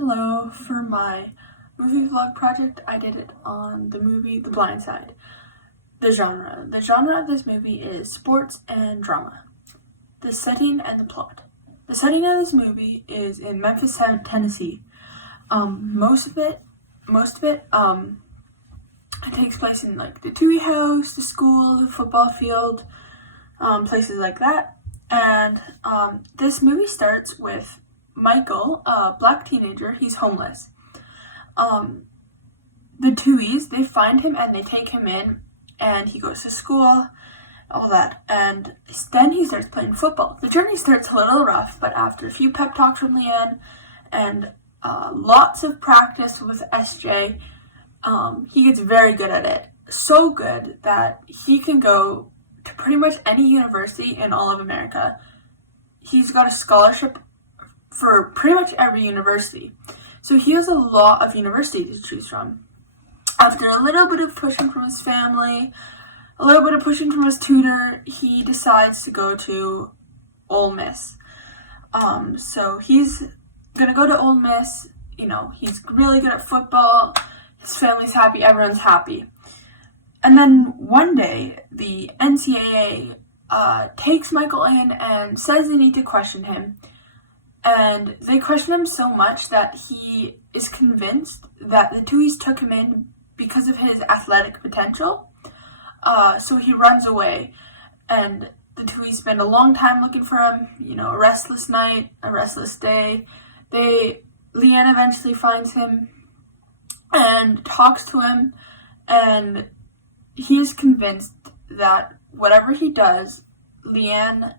Hello, for my movie vlog project, I did it on the movie The Blind Side. The genre of this movie is sports and drama. The setting and the plot. The setting of this movie is in Memphis, Tennessee. Most of it takes place in like the Dewey House, the school, the football field, places like that. And this movie starts with Michael, a black teenager. He's homeless. The Tuohys, they find him and they take him in, and he goes to school, all that, and then he starts playing football. The journey starts a little rough, but after a few pep talks from Leanne and lots of practice with SJ, he gets very good at it. So good that he can go to pretty much any university in all of America. He's got a scholarship for pretty much every university. So he has a lot of universities to choose from. After a little bit of pushing from his family, a little bit of pushing from his tutor, he decides to go to Ole Miss. So he's gonna go to Ole Miss. He's really good at football. His family's happy. Everyone's happy. And then one day, the NCAA takes Michael in and says they need to question him. And they question him so much that he is convinced that the Tuohys took him in because of his athletic potential. So he runs away, and the Tuohys spend a long time looking for him. A restless night, a restless day. Leanne eventually finds him and talks to him, and he is convinced that whatever he does, Leanne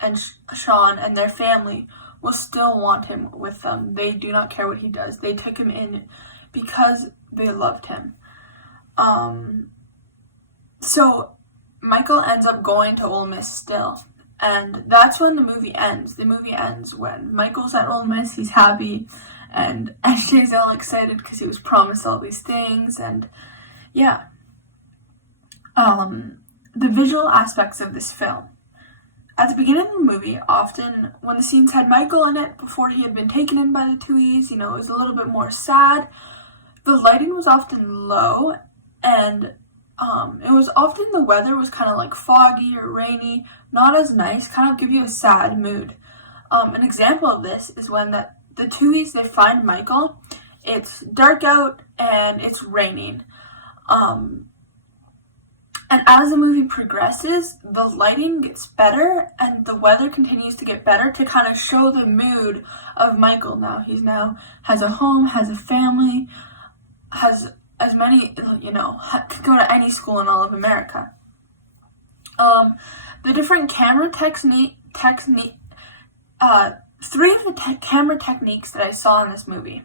and Sean and their family will still want him with them. They do not care what he does. They took him in because they loved him. So Michael ends up going to Ole Miss still. And that's when the movie ends. The movie ends when Michael's at Ole Miss, he's happy, and SJ's all excited because he was promised all these things, and yeah. The visual aspects of this film. At the beginning of the movie, often when the scenes had Michael in it before he had been taken in by the Tuohys, it was a little bit more sad. The lighting was often low, and it was often the weather was kind of like foggy or rainy, not as nice, kind of give you a sad mood. An example of this is when the Tuohys, they find Michael. It's dark out and it's raining. And as the movie progresses, the lighting gets better and the weather continues to get better to kind of show the mood of Michael now. He now has a home, has a family, has as many, could go to any school in all of America. The different camera three of the camera techniques that I saw in this movie.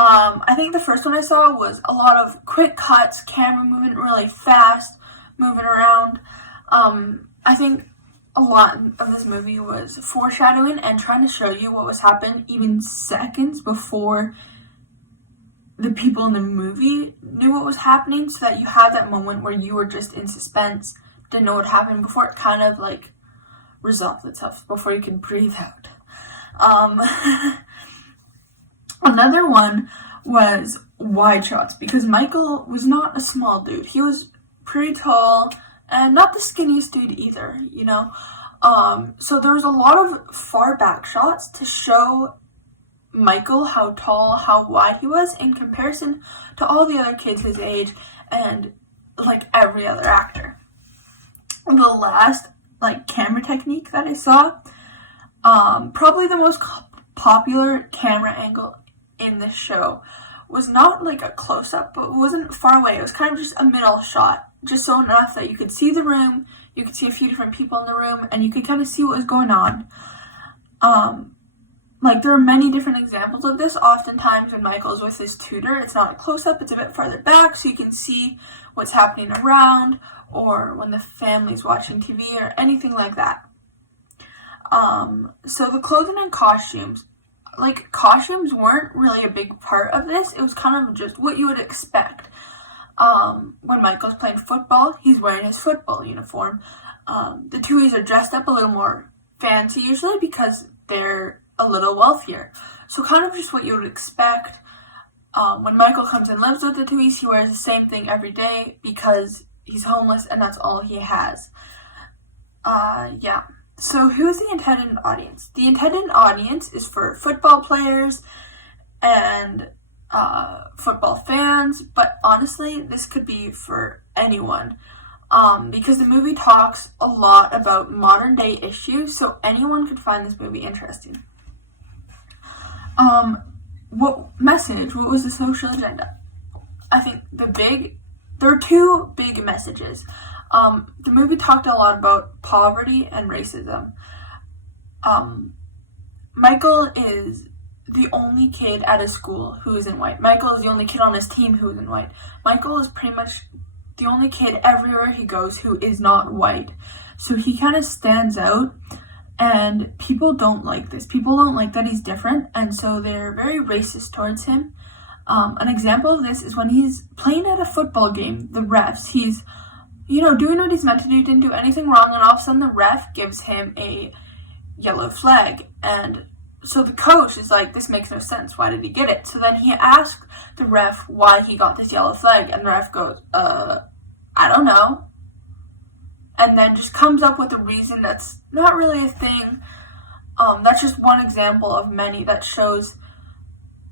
I think the first one I saw was a lot of quick cuts, camera moving really fast, moving around. I think a lot of this movie was foreshadowing and trying to show you what was happening even seconds before the people in the movie knew what was happening, so that you had that moment where you were just in suspense, didn't know what happened, before it kind of like resolved itself, before you could breathe out. Another one was wide shots, because Michael was not a small dude. He was pretty tall and not the skinniest dude either, So there was a lot of far back shots to show Michael how tall, how wide he was in comparison to all the other kids his age and like every other actor. The last camera technique that I saw, probably the most popular camera angle in the show, was not like a close-up, but it wasn't far away. It was kind of just a middle shot, just so enough that you could see the room, you could see a few different people in the room, and you could kind of see what was going on. There are many different examples of this. Oftentimes when Michael's with his tutor, it's not a close-up, it's a bit farther back, so you can see what's happening around, or when the family's watching TV, or anything like that. So the clothing and costumes, costumes weren't really a big part of this. It was kind of just what you would expect. When Michael's playing football, he's wearing his football uniform. The Tuohys are dressed up a little more fancy usually because they're a little wealthier. So kind of just what you would expect. When Michael comes and lives with the Tuis, he wears the same thing every day because he's homeless and that's all he has. Yeah. So who's the intended audience? The intended audience is for football players and football fans, but honestly, this could be for anyone. Because the movie talks a lot about modern day issues, so anyone could find this movie interesting. What was the social agenda? I think there are two big messages. The movie talked a lot about poverty and racism. Michael is the only kid at his school who isn't white. Michael is the only kid on his team who isn't white. Michael is pretty much the only kid everywhere he goes who is not white. So he kind of stands out, and people don't like this. People don't like that he's different, and so they're very racist towards him. An example of this is when he's playing at a football game, the refs, he's, doing what he's meant to do, didn't do anything wrong, and all of a sudden the ref gives him a yellow flag, and so the coach is like, this makes no sense, why did he get it? So then he asks the ref why he got this yellow flag, and the ref goes, I don't know. And then just comes up with a reason that's not really a thing. That's just one example of many that shows,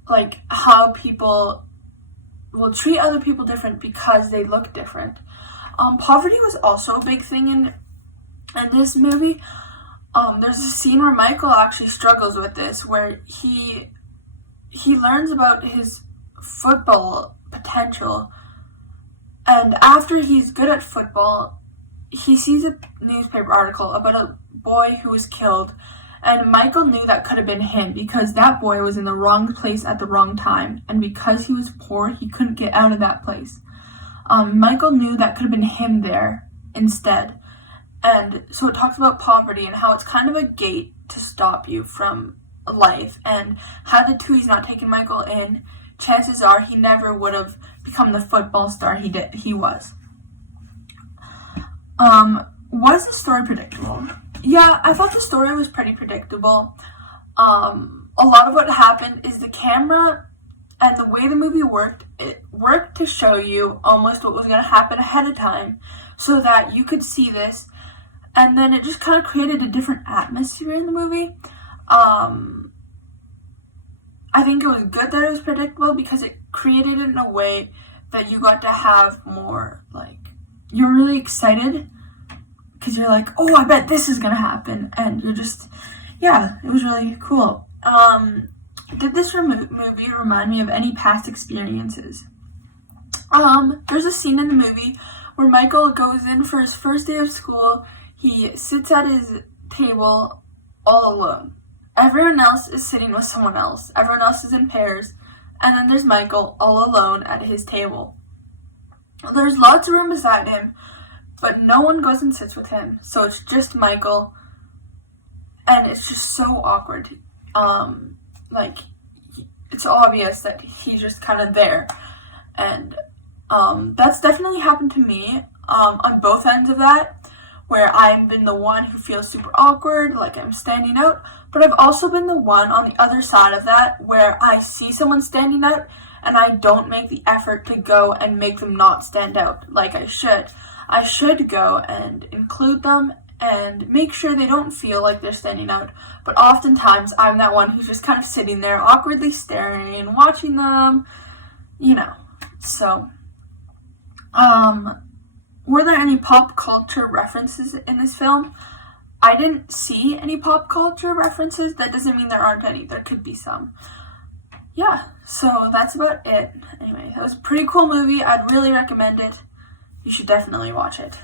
like, how people will treat other people different because they look different. Poverty was also a big thing in this movie. There's a scene where Michael actually struggles with this, where he learns about his football potential, and after he's good at football, he sees a newspaper article about a boy who was killed, and Michael knew that could have been him because that boy was in the wrong place at the wrong time, and because he was poor, he couldn't get out of that place. Michael knew that could have been him there instead. And so it talks about poverty and how it's kind of a gate to stop you from life. And had the Tuis not taken Michael in, chances are he never would have become the football star he was. Was the story predictable? Yeah, I thought the story was pretty predictable. A lot of what happened is the camera and the way the movie worked, it worked to show you almost what was going to happen ahead of time so that you could see this. And then it just kind of created a different atmosphere in the movie. I think it was good that it was predictable because it created it in a way that you got to have more, like, you're really excited because you're like, oh, I bet this is going to happen. And you're just, yeah, it was really cool. Did this movie remind me of any past experiences? There's a scene in the movie where Michael goes in for his first day of school. He sits at his table all alone. Everyone else is sitting with someone else. Everyone else is in pairs. And then there's Michael all alone at his table. There's lots of room beside him, but no one goes and sits with him. So it's just Michael. And it's just so awkward. Like, it's obvious that he's just kind of there. And that's definitely happened to me on both ends of that, where I've been the one who feels super awkward, like I'm standing out, but I've also been the one on the other side of that, where I see someone standing out, and I don't make the effort to go and make them not stand out like I should. I should go and include them and make sure they don't feel like they're standing out, but oftentimes I'm that one who's just kind of sitting there awkwardly staring, watching them, so, were there any pop culture references in this film? I didn't see any pop culture references. That doesn't mean there aren't any. There could be some. Yeah, so that's about it. Anyway, that was a pretty cool movie. I'd really recommend it. You should definitely watch it.